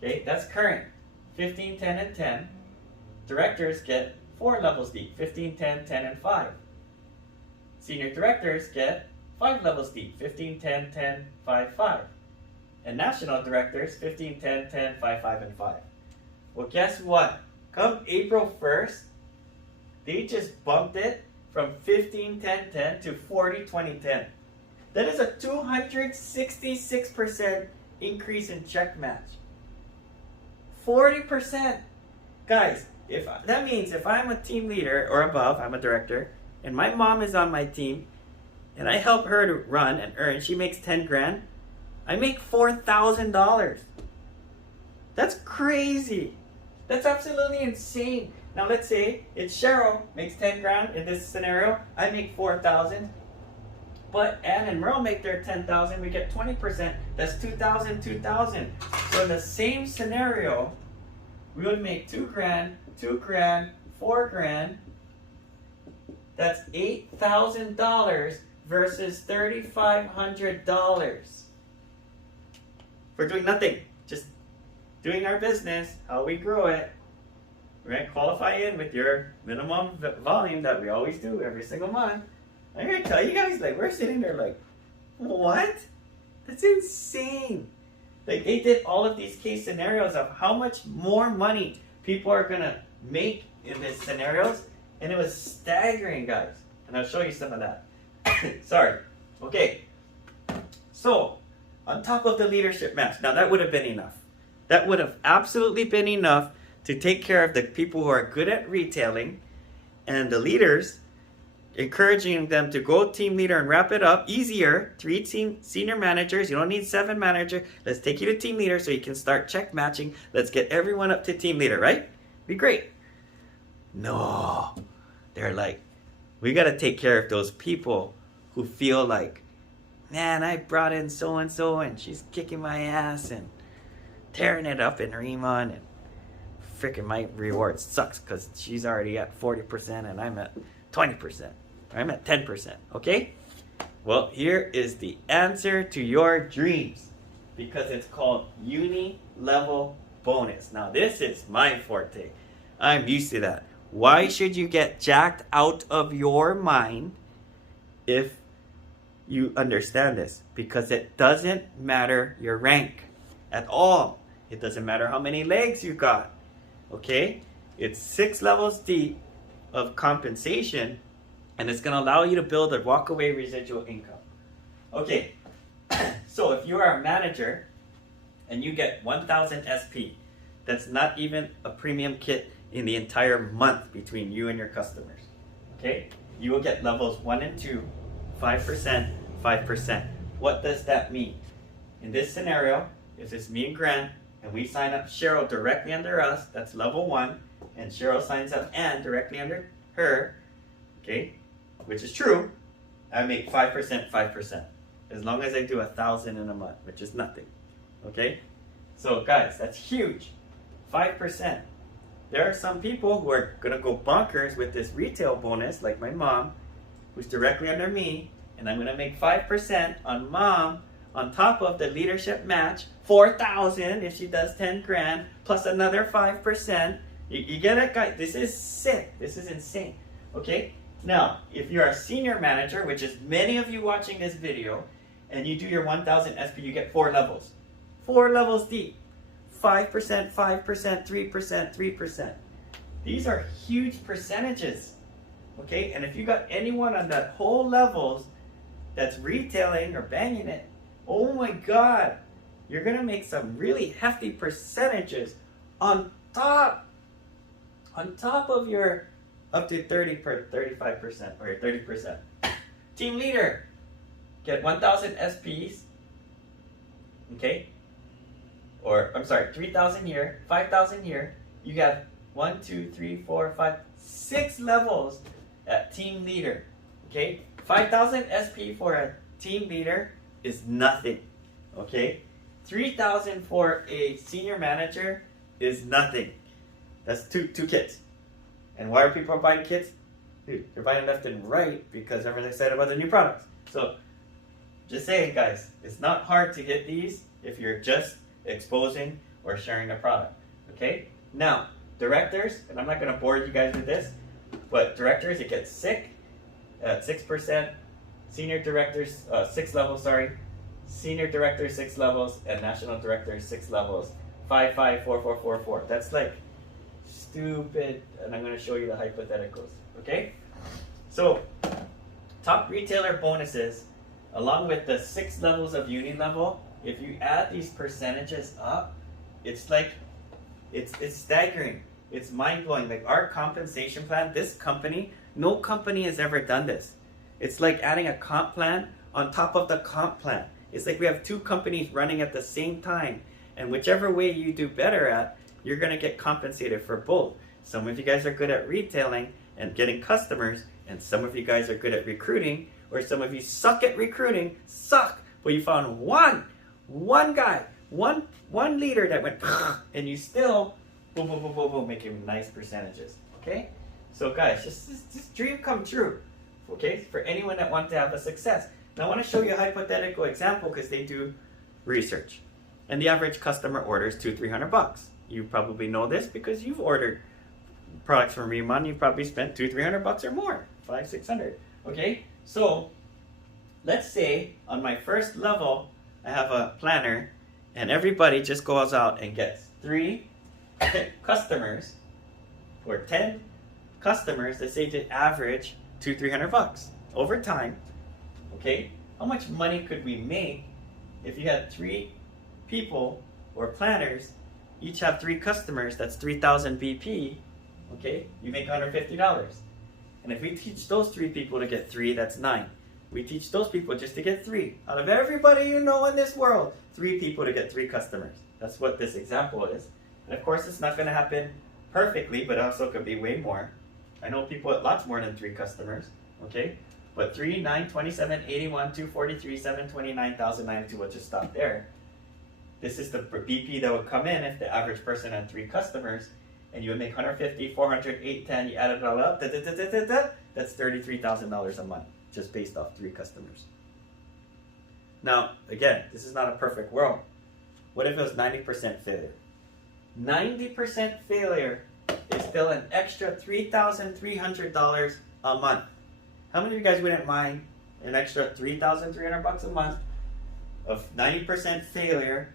okay, that's current. 15, 10, and 10. Directors get 4 levels deep. 15, 10, 10, and 5. Senior directors get 5 levels deep. 15, 10, 10, 5, 5. And national directors, 15, 10, 10, 5, 5, and 5. Well, guess what? Come April 1st, they just bumped it from 15, 10, 10 to 40, 20, 10. That is a 266% increase in check match. 40%. Guys, that means if I'm a team leader or above, I'm a director, and my mom is on my team, and I help her to run and earn, she makes 10 grand, I make $4,000. That's crazy. That's absolutely insane. Now let's say it's Cheryl makes 10 grand in this scenario. I make 4,000. But Ann and Merle make their 10,000. We get 20%. That's 2,000, 2,000. So in the same scenario, we would make 2 grand, 2 grand, 4 grand. That's $8,000 versus $3,500 for doing nothing. Just doing our business, how we grow it. We're going to qualify in with your minimum volume that we always do every single month. I'm going to tell you guys, like, we're sitting there like, what? That's insane. Like, they did all of these case scenarios of how much more money people are going to make in these scenarios. And it was staggering, guys. And I'll show you some of that. Sorry. Okay. So, on top of the leadership match, now that would have been enough. That would have absolutely been enough to take care of the people who are good at retailing and the leaders, encouraging them to go team leader and wrap it up easier. 3 senior managers. You don't need 7 managers. Let's take you to team leader so you can start check matching. Let's get everyone up to team leader, right? Be great. No. They're like, we got to take care of those people who feel like, man, I brought in so-and-so and she's kicking my ass and tearing it up in Riman, and freaking my reward sucks because she's already at 40% and I'm at 20%. I'm at 10%, okay? Well, here is the answer to your dreams because it's called uni-level bonus. Now, this is my forte. I'm used to that. Why should you get jacked out of your mind if you understand this? Because it doesn't matter your rank at all. It doesn't matter how many legs you got. Okay? It's 6 levels deep of compensation And it's going to allow you to build a walk-away residual income. Okay, so if you are a manager and you get 1,000 SP, that's not even a premium kit in the entire month between you and your customers. Okay, you will get levels 1 and 2, 5%, 5%. What does that mean? In this scenario, if it's me and Grant, and we sign up Cheryl directly under us, that's level 1, and Cheryl signs up Ann directly under her, okay, which is true, I make 5%, 5%. As long as I do 1,000 in a month, which is nothing, okay? So guys, that's huge, 5%. There are some people who are gonna go bonkers with this retail bonus, like my mom, who's directly under me, and I'm gonna make 5% on mom on top of the leadership match, 4,000 if she does 10 grand, plus another 5%. You get it, guys? This is sick. This is insane, okay? Now, if you're a senior manager, which is many of you watching this video, and you do your 1,000 SP, you get 4 levels. 4 levels deep. 5%, 5%, 3%, 3%. These are huge percentages, okay? And if you got anyone on that whole levels that's retailing or banging it, oh my God, you're gonna make some really hefty percentages on top of your up to 35% or your 30%. Team leader, get 1,000 SPs, okay? Or, I'm sorry, 3,000 here, 5,000 here. You have 1, 2, 3, 4, 5, 6 levels at team leader, okay? 5,000 SP for a team leader is nothing, okay? 3,000 for a senior manager is nothing. That's two kits. And why are people buying kits? Dude, they're buying left and right because everyone's excited about the new products. So, just saying, guys, it's not hard to get these if you're just exposing or sharing a product, okay? Now, directors, and I'm not going to bore you guys with this, but directors, it gets sick at 6%, senior directors, 6 levels, sorry, senior directors 6 levels, and national directors 6 levels, 5, 5, 4, 4, 4, 4. That's like stupid, and I'm going to show you the hypotheticals, okay? So, top retailer bonuses, along with the 6 levels of uni level, if you add these percentages up, it's like, it's staggering. It's mind-blowing. Like our compensation plan, this company, no company has ever done this. It's like adding a comp plan on top of the comp plan. It's like we have 2 companies running at the same time, and whichever way you do better at, you're going to get compensated for both. Some of you guys are good at retailing and getting customers, and some of you guys are good at recruiting, or some of you suck at recruiting, but you found one guy, one leader that went, and you still, boom, boom, boom, boom, boom, making nice percentages, okay? So guys, just dream come true, okay? For anyone that wants to have a success. Now I want to show you a hypothetical example because they do research. And the average customer orders $200-300. You probably know this because you've ordered products from Riman. You probably spent $200-300 or more, $500-600. Okay, so let's say on my first level, I have a planner, and everybody just goes out and gets 3 customers. For 10 customers, let's say the average $200-300 over time. Okay, how much money could we make if you had 3 people or planners, each have 3 customers? That's 3,000 BP. Okay, you make $150. And if we teach those 3 people to get 3, that's 9. We teach those people just to get 3. Out of everybody you know in this world, 3 people to get 3 customers. That's what this example is. And of course, it's not going to happen perfectly, but also could be way more. I know people with lots more than 3 customers. Okay, but 3, 9, 27, 81, 243, 729, 1,092. We'll just stop there. This is the BP that would come in if the average person had 3 customers, and you would make 150, 400, 810. You add it all up. That's $33,000 a month, just based off 3 customers. Now, again, this is not a perfect world. What if it was 90% failure? 90% failure is still an extra $3,300 a month. How many of you guys wouldn't mind an extra $3,300 a month of 90% failure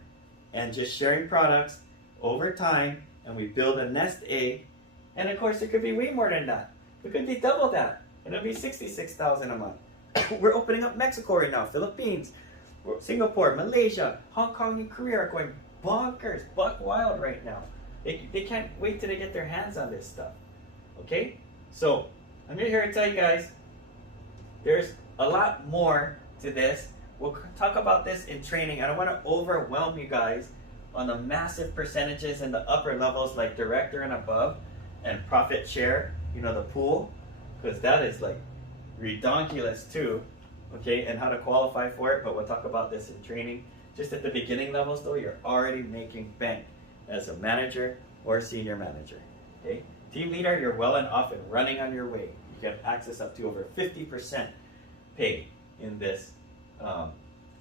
and just sharing products over time, and we build a nest egg? And of course, it could be way more than that. It could be double that. and it'll be 66,000 a month. We're opening up Mexico right now, Philippines, Singapore, Malaysia, Hong Kong, and Korea are going bonkers, buck wild right now. They can't wait till they get their hands on this stuff. Okay? So, I'm here to tell you guys, there's a lot more to this. We'll talk about this in training. I don't want to overwhelm you guys on the massive percentages in the upper levels like director and above and profit share, the pool, because that is like redonkulous too, okay, and how to qualify for it, but we'll talk about this in training. Just at the beginning levels though, you're already making bank as a manager or senior manager, okay? Team leader, you're well and off and running on your way. You get access up to over 50% pay in this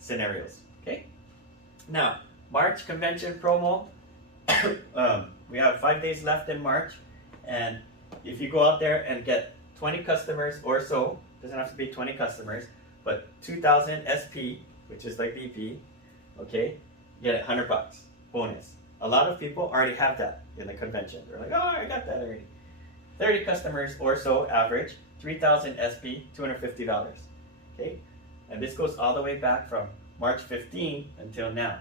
scenarios, okay? Now, March convention promo, we have 5 days left in March, and if you go out there and get 20 customers or so, doesn't have to be 20 customers, but 2,000 SP, which is like VP, okay, you get $100 bonus. A lot of people already have that in the convention. They're like, oh, I got that already. 30 customers or so average, 3,000 SP, $250, okay? And this goes all the way back from March 15 until now.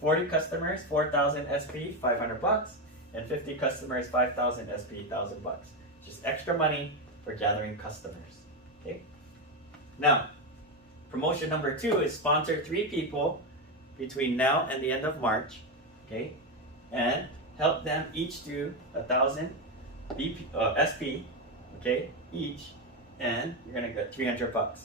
40 customers, 4,000 SP, $500, and 50 customers, 5,000 SP, $1,000. Just extra money for gathering customers, okay? Now, promotion number 2 is sponsor 3 people between now and the end of March, okay? And help them each do 1,000 SP, okay, each, and you're gonna get $300.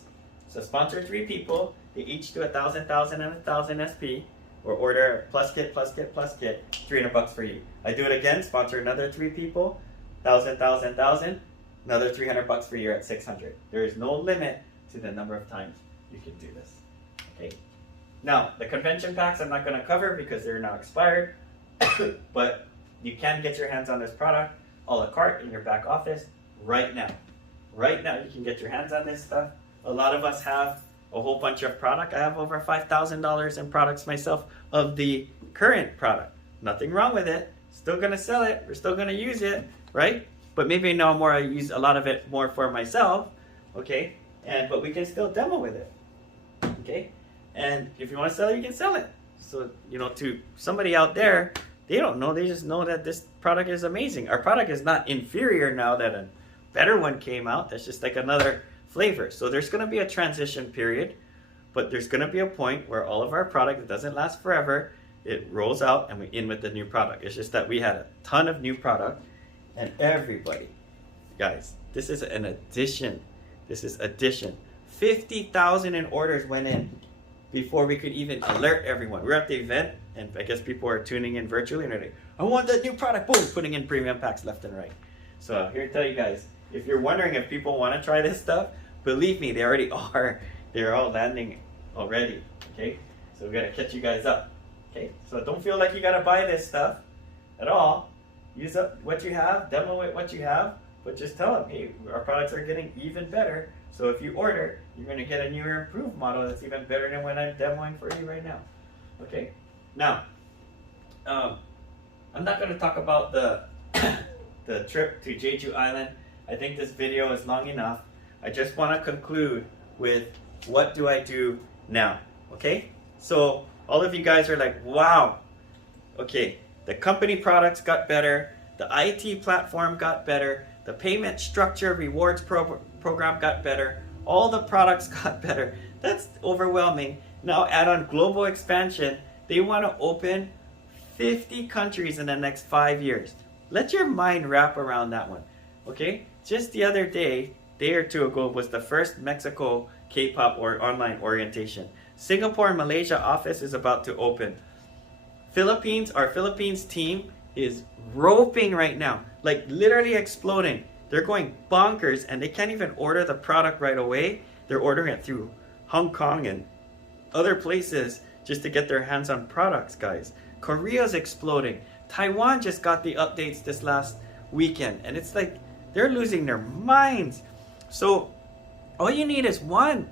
So sponsor 3 people, they each do 1,000, 1,000, and 1,000 SP, or order plus kit, $300 for you. I do it again, sponsor another 3 people, 1,000, 1,000, 1,000, another $300 for you at 600. There is no limit to the number of times you can do this, okay? Now, the convention packs I'm not gonna cover because they're now expired, but you can get your hands on this product a la carte in your back office right now. Right now, you can get your hands on this stuff. A lot of us have a whole bunch of product. I have over $5,000 in products myself of the current product. Nothing wrong with it. Still gonna sell it. We're still gonna use it, right? But maybe now more I use a lot of it more for myself, okay? But we can still demo with it, okay? And if you want to sell it, you can sell it. So, to somebody out there, they don't know. They just know that this product is amazing. Our product is not inferior now that a better one came out. That's just like another flavor. So there's going to be a transition period, but there's going to be a point where all of our product, it doesn't last forever. It rolls out and we in with the new product. It's just that we had a ton of new product, and everybody, guys, this is an addition. This is addition. 50,000 in orders went in before we could even alert everyone. We're at the event, and I guess people are tuning in virtually, and they're like, I want that new product, boom, putting in premium packs left and right. So here to tell you guys, if you're wondering if people want to try this stuff, believe me, they already are. They're all landing already, okay? So we gotta catch you guys up, okay? So don't feel like you gotta buy this stuff at all. Use up what you have, demo it what you have, but just tell them, hey, our products are getting even better. So if you order, you're going to get a newer improved model that's even better than what I'm demoing for you right now. Okay? Now, I'm not going to talk about the the trip to Jeju Island. I think this video is long enough. I just want to conclude with what do I do now? Okay? So all of you guys are like, wow. Okay, the company products got better. The IT platform got better. The payment structure rewards program got better. All the products got better. That's overwhelming. Now add on global expansion. They want to open 50 countries in the next 5 years. Let your mind wrap around that one. Okay? Just the other day or two ago, was the first Mexico K-pop or online orientation. Singapore and Malaysia office is about to open. Our Philippines team is roping right now, like literally exploding. They're going bonkers, and they can't even order the product right away. They're ordering it through Hong Kong and other places just to get their hands on products, guys. Korea's exploding. Taiwan just got the updates this last weekend, and it's like they're losing their minds. So all you need is one.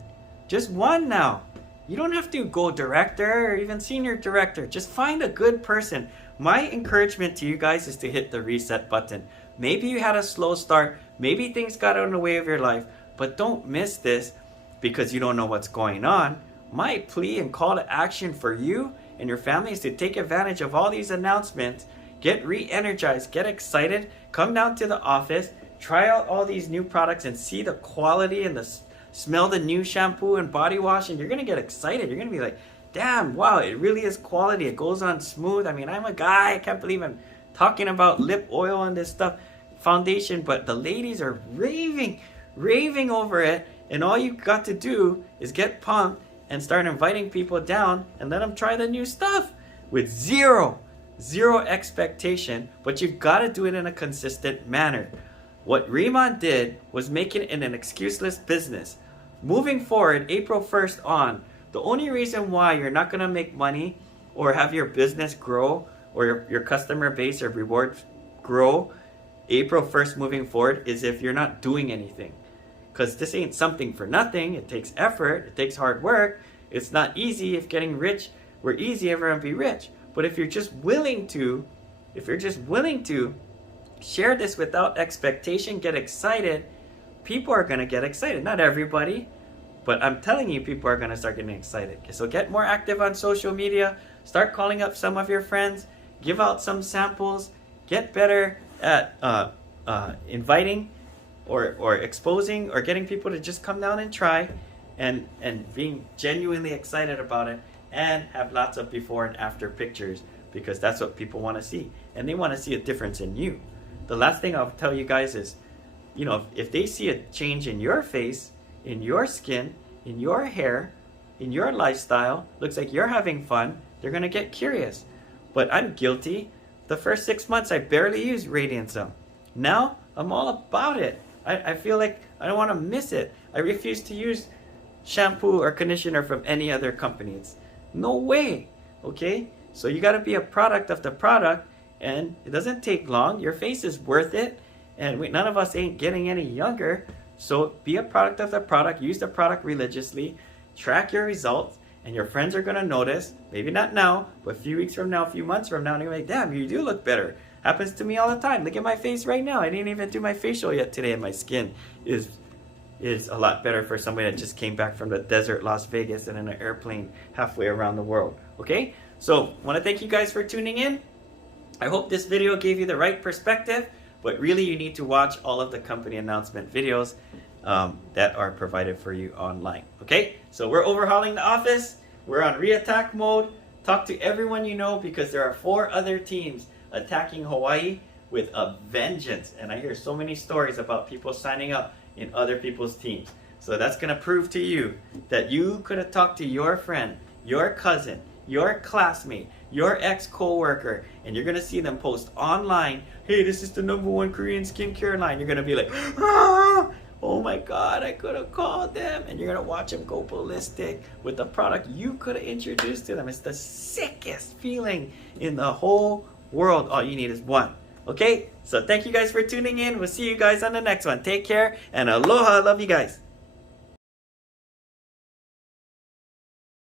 Just one now. You don't have to go director or even senior director. Just find a good person. My encouragement to you guys is to hit the reset button. Maybe you had a slow start. Maybe things got in the way of your life. But don't miss this because you don't know what's going on. My plea and call to action for you and your family is to take advantage of all these announcements. Get re-energized, get excited, come down to the office, try out all these new products and see the quality and smell the new shampoo and body wash, and you're gonna get excited. You're gonna be like, damn, wow, it really is quality. It goes on smooth. I mean, I'm a guy, I can't believe I'm talking about lip oil and this stuff, foundation, but the ladies are raving over it, and all you got to do is get pumped and start inviting people down and let them try the new stuff with zero expectation, but you've got to do it in a consistent manner. What Riman did was make it in an excuseless business. Moving forward, April 1st on, the only reason why you're not going to make money or have your business grow or your customer base or rewards grow April 1st moving forward is if you're not doing anything. Because this ain't something for nothing. It takes effort. It takes hard work. It's not easy. If getting rich were easy, everyone would be rich. But if you're just willing to share this without expectation, get excited, people are going to get excited. Not everybody, but I'm telling you, people are going to start getting excited. So get more active on social media. Start calling up some of your friends. Give out some samples. Get better at inviting or exposing or getting people to just come down and try and being genuinely excited about it, and have lots of before and after pictures, because that's what people want to see, and they want to see a difference in you. The last thing I'll tell you guys is, you know, if they see a change in your face, in your skin, in your hair, in your lifestyle, looks like you're having fun, they're going to get curious. But I'm guilty. The first 6 months I barely used Radiant Zone. Now I'm all about it. I feel like I don't want to miss it. I refuse to use shampoo or conditioner from any other company. It's no way. Okay? So you got to be a product of the product, and it doesn't take long. Your face is worth it, and none of us ain't getting any younger. So be a product of the product. Use the product religiously. Track your results, and your friends are going to notice. Maybe not now, but a few weeks from now, a few months from now, and you're like, damn, you do look better. Happens to me all the time. Look at my face right now. I didn't even do my facial yet today, and my skin is a lot better for somebody that just came back from the desert Las Vegas and in an airplane halfway around the world. Okay? So, I want to thank you guys for tuning in. I hope this video gave you the right perspective, but really you need to watch all of the company announcement videos that are provided for you online. Okay? So, we're overhauling the office. We're on re-attack mode. Talk to everyone you know, because there are 4 other teams attacking Hawaii with a vengeance. And I hear so many stories about people signing up in other people's teams. So that's going to prove to you that you could have talked to your friend, your cousin, your classmate, your ex-coworker, and you're going to see them post online, hey, this is the #1 Korean skincare line. You're going to be like, ah, oh my God, I could have called them. And you're going to watch them go ballistic with the product you could have introduced to them. It's the sickest feeling in the whole world. All you need is one. Okay? So thank you guys for tuning in. We'll see you guys on the next one. Take care and aloha. Love you guys.